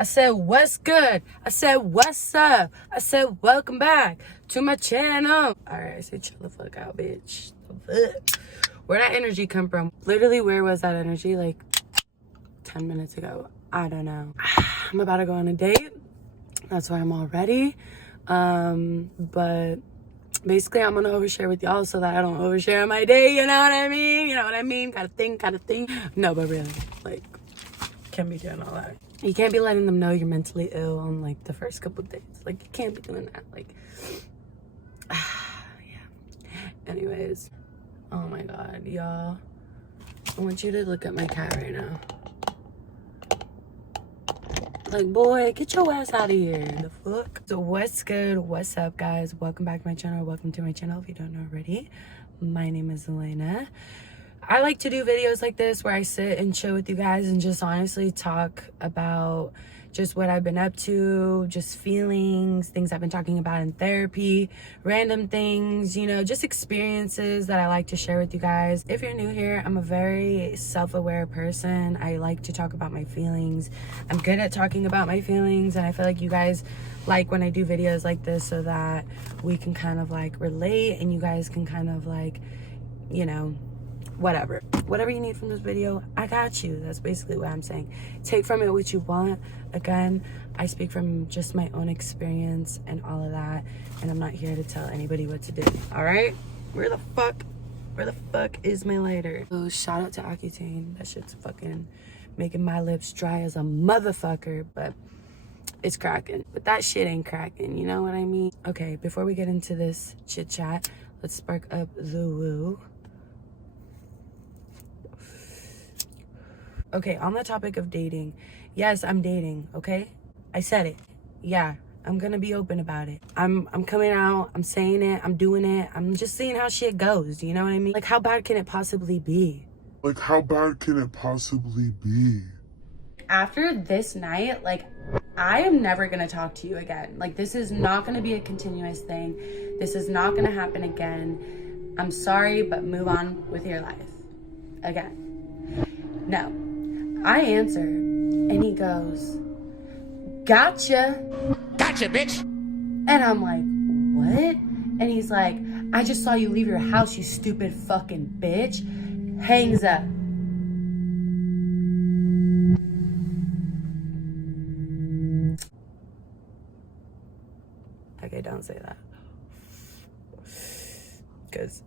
I said, what's good? I said, what's up? I said, welcome back to my channel. All right, I said, chill the fuck out, bitch. Where'd that energy come from? Literally, where was that energy? Like 10 minutes ago. I don't know. I'm about to go on a date. That's why I'm all ready. But basically, I'm gonna overshare with y'all so that I don't overshare on my day. You know what I mean? You know what I mean? Kind of thing. No, but really, like, can't be doing all that. You can't be letting them know you're mentally ill on like the first couple of days. Like, you can't be doing that. Like, yeah. Anyways, oh my god, y'all. I want you to look at my cat right now. Like, boy, get your ass out of here. The fuck? So what's good? What's up, guys? Welcome back to my channel. Welcome to my channel if you don't know already. My name is Elena. I like to do videos like this where I sit and chill with you guys and just honestly talk about just what I've been up to, just feelings, things I've been talking about in therapy, random things, you know, just experiences that I like to share with you guys. If you're new here, I'm a very self-aware person. I like to talk about my feelings. I'm good at talking about my feelings, and I feel like you guys like when I do videos like this so that we can kind of like relate and you guys can kind of like, you know, whatever you need from this video, I got you. That's basically what I'm saying. Take from it what you want. Again, I speak from just my own experience and all of that, and I'm not here to tell anybody what to do. All right, where the fuck is my lighter? Oh, shout out to Accutane. That shit's fucking making my lips dry as a motherfucker, but it's cracking. But that shit ain't cracking, you know what I mean? Okay, before we get into this chit chat, let's spark up the woo. Okay, on the topic of dating, yes, I'm dating, okay? I said it. Yeah, I'm gonna be open about it. I'm coming out, I'm saying it, I'm doing it. I'm just seeing how shit goes, you know what I mean? Like, how bad can it possibly be? After this night, like, I am never gonna talk to you again. Like, this is not gonna be a continuous thing. This is not gonna happen again. I'm sorry, but move on with your life. Again. No. I answer, and he goes, gotcha. Gotcha, bitch. And I'm like, what? And he's like, I just saw you leave your house, you stupid fucking bitch. Hangs up. Okay, don't say that. Because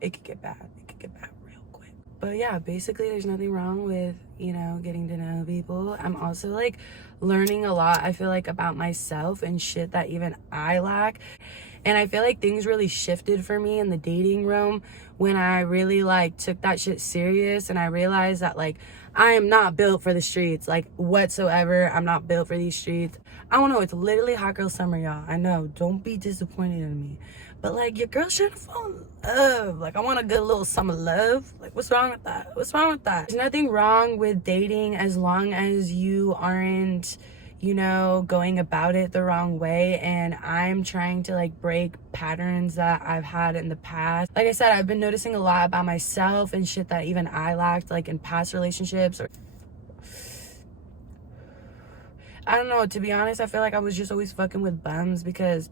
it could get bad. It could get bad real quick. But yeah, basically there's nothing wrong with, you know, getting to know people. I'm also like learning a lot, I feel like, about myself and shit that even I lack. And I feel like things really shifted for me in the dating realm when I really like took that shit serious, and I realized that like I am not built for the streets, like whatsoever. I'm not built for these streets. I don't know, it's literally hot girl summer, y'all. I know, don't be disappointed in me. But like, your girl should fall in love. Like, I want a good little summer love. Like, what's wrong with that? What's wrong with that? There's nothing wrong with dating as long as you aren't, you know, going about it the wrong way. And I'm trying to like break patterns that I've had in the past. Like I said, I've been noticing a lot about myself and shit that even I lacked like in past relationships. Or I don't know, to be honest, I feel like I was just always fucking with bums because,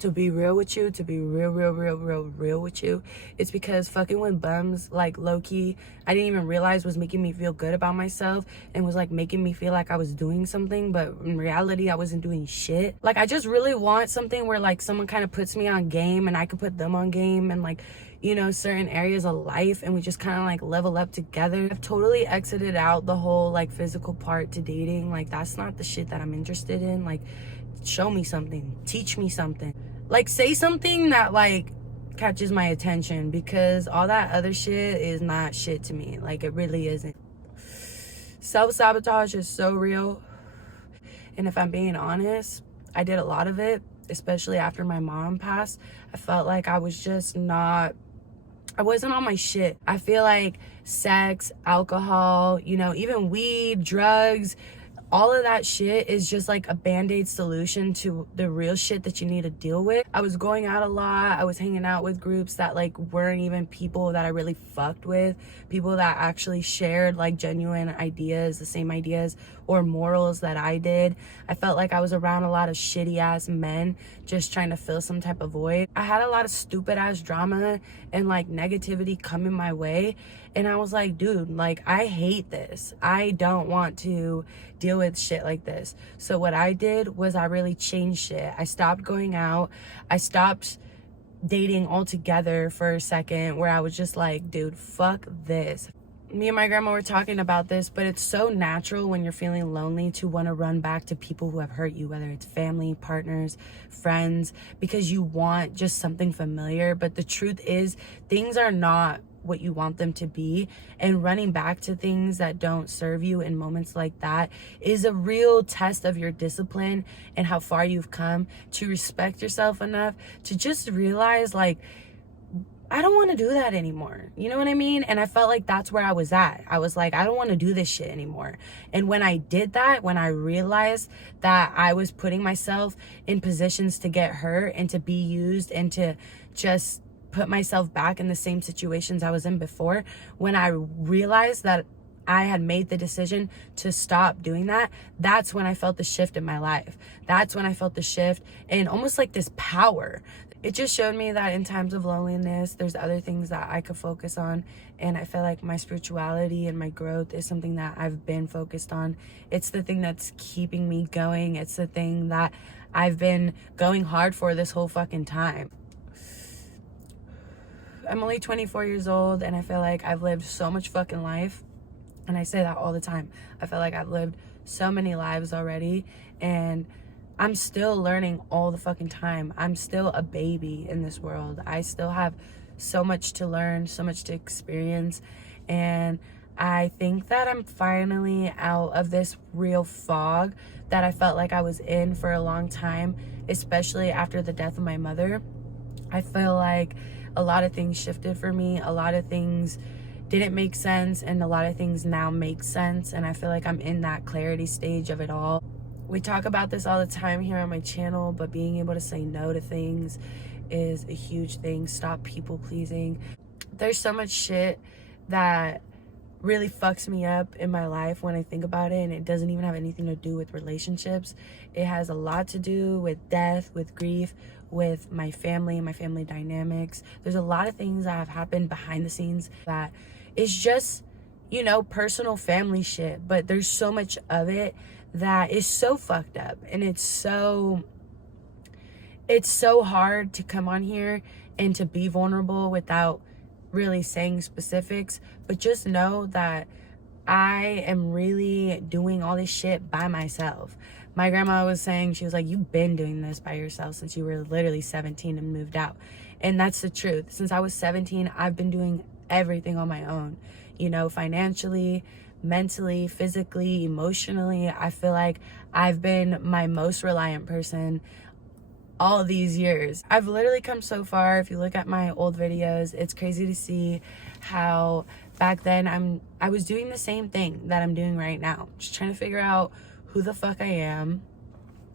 to be real with you, to be real with you, it's because fucking with bums, like, low-key, I didn't even realize was making me feel good about myself and was like making me feel like I was doing something, but in reality I wasn't doing shit. Like, I just really want something where like someone kind of puts me on game and I can put them on game, and like, you know, certain areas of life, and we just kind of like level up together. I've totally exited out the whole like physical part to dating. Like, that's not the shit that I'm interested in. Like, show me something, teach me something, like say something that like catches my attention, because all that other shit is not shit to me. Like, it really isn't. Self-sabotage is so real, and if I'm being honest, I did a lot of it, especially after my mom passed. I felt like I wasn't on my shit. I feel like sex, alcohol, you know, even weed, drugs, all of that shit is just like a band-aid solution to the real shit that you need to deal with. I was going out a lot. I was hanging out with groups that like weren't even people that I really fucked with. People that actually shared like genuine ideas, the same ideas or morals that I did. I felt like I was around a lot of shitty ass men just trying to fill some type of void. I had a lot of stupid ass drama and like negativity coming my way, and I was like, dude, like, I hate this. I don't want to deal with shit like this. So what I did was I really changed shit. I stopped going out. I stopped dating altogether for a second, where I was just like, dude, fuck this. Me and my grandma were talking about this, but it's so natural when you're feeling lonely to want to run back to people who have hurt you, whether it's family, partners, friends, because you want just something familiar. But the truth is, things are not what you want them to be, and running back to things that don't serve you in moments like that is a real test of your discipline and how far you've come to respect yourself enough to just realize, like, I don't want to do that anymore. You know what I mean? And I felt like that's where I was at. I was like, I don't want to do this shit anymore. And when I did that, when I realized that I was putting myself in positions to get hurt and to be used and to just put myself back in the same situations I was in before, when I realized that I had made the decision to stop doing that, that's when I felt the shift in my life. That's when I felt the shift and almost like this power. It just showed me that in times of loneliness, there's other things that I could focus on. And I feel like my spirituality and my growth is something that I've been focused on. It's the thing that's keeping me going. It's the thing that I've been going hard for this whole fucking time. I'm only 24 years old, and I feel like I've lived so much fucking life. And I say that all the time. I feel like I've lived so many lives already, and I'm still learning all the fucking time. I'm still a baby in this world. I still have so much to learn, so much to experience. And I think that I'm finally out of this real fog that I felt like I was in for a long time, especially after the death of my mother. I feel like a lot of things shifted for me. A lot of things didn't make sense, and a lot of things now make sense. And I feel like I'm in that clarity stage of it all. We talk about this all the time here on my channel, but being able to say no to things is a huge thing. Stop people pleasing. There's so much shit that really fucks me up in my life when I think about it, and it doesn't even have anything to do with relationships. It has a lot to do with death, with grief, with my family and my family dynamics. There's a lot of things that have happened behind the scenes that is just, you know, personal family shit, but there's so much of it that is so fucked up, and it's so hard to come on here and to be vulnerable without really saying specifics. But just know that I am really doing all this shit by myself. My grandma was saying, she was like, you've been doing this by yourself since you were literally 17 and moved out. And that's the truth. Since I was 17, I've been doing everything on my own, you know, financially, mentally, physically, emotionally. I feel like I've been my most reliant person all these years. I've literally come so far. If you look at my old videos, it's crazy to see how back then I was doing the same thing that I'm doing right now, just trying to figure out who the fuck I am,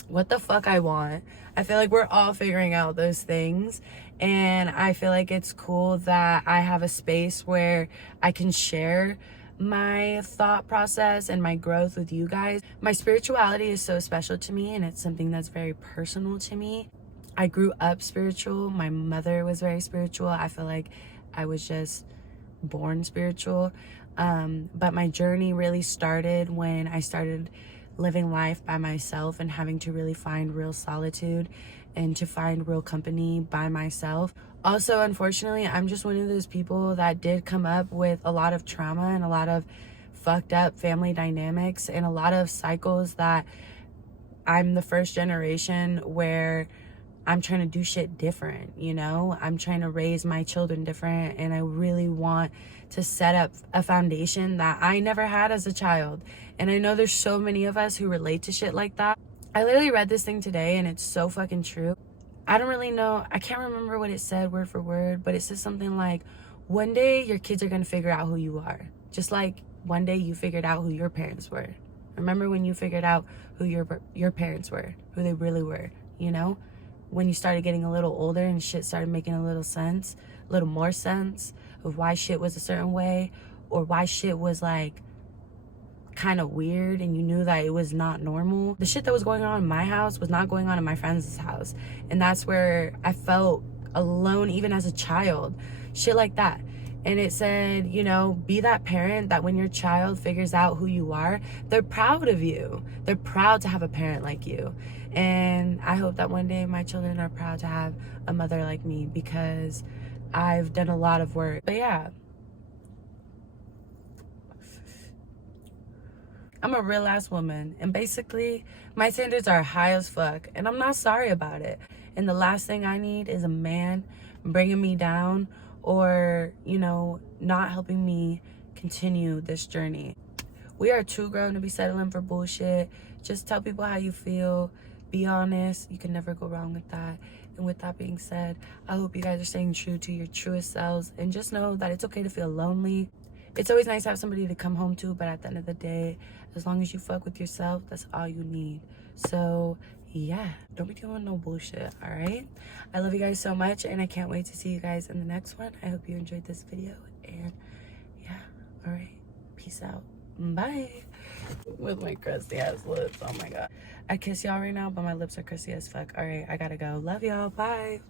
what the fuck I want. I feel like we're all figuring out those things, and I feel like it's cool that I have a space where I can share my thought process and my growth with you guys. My spirituality is so special to me, and it's something that's very personal to me. I grew up spiritual. My mother was very spiritual. I feel like I was just born spiritual. But my journey really started when I started living life by myself and having to really find real solitude and to find real company by myself. Also, unfortunately, I'm just one of those people that did come up with a lot of trauma and a lot of fucked up family dynamics and a lot of cycles that I'm the first generation where I'm trying to do shit different, you know? I'm trying to raise my children different, and I really want to set up a foundation that I never had as a child. And I know there's so many of us who relate to shit like that. I literally read this thing today, and it's so fucking true. I don't really know, I can't remember what it said word for word, but it says something like, one day your kids are gonna figure out who you are. Just like one day you figured out who your parents were. Remember when you figured out who your parents were, who they really were, you know? When you started getting a little older and shit started making a little sense, a little more sense of why shit was a certain way, or why shit was like kind of weird and you knew that it was not normal. The shit that was going on in my house was not going on in my friend's house. And that's where I felt alone even as a child. Shit like that. And it said, you know, be that parent that when your child figures out who you are, they're proud of you. They're proud to have a parent like you. And I hope that one day my children are proud to have a mother like me, because I've done a lot of work. But yeah, I'm a real ass woman, and basically my standards are high as fuck, and I'm not sorry about it. And the last thing I need is a man bringing me down, or, you know, not helping me continue this journey. We are too grown to be settling for bullshit. Just tell people how you feel. Be honest. You can never go wrong with that. And with that being said, I hope you guys are staying true to your truest selves, and just know that it's okay to feel lonely. It's always nice to have somebody to come home to, but at the end of the day, as long as you fuck with yourself, that's all you need. So yeah, don't be doing no bullshit, all right? I love you guys so much, and I can't wait to see you guys in the next one. I hope you enjoyed this video, and yeah, all right, peace out, bye. With my crusty ass lips, oh my god. I kiss y'all right now, but my lips are crusty as fuck. All right, I gotta go. Love y'all, bye.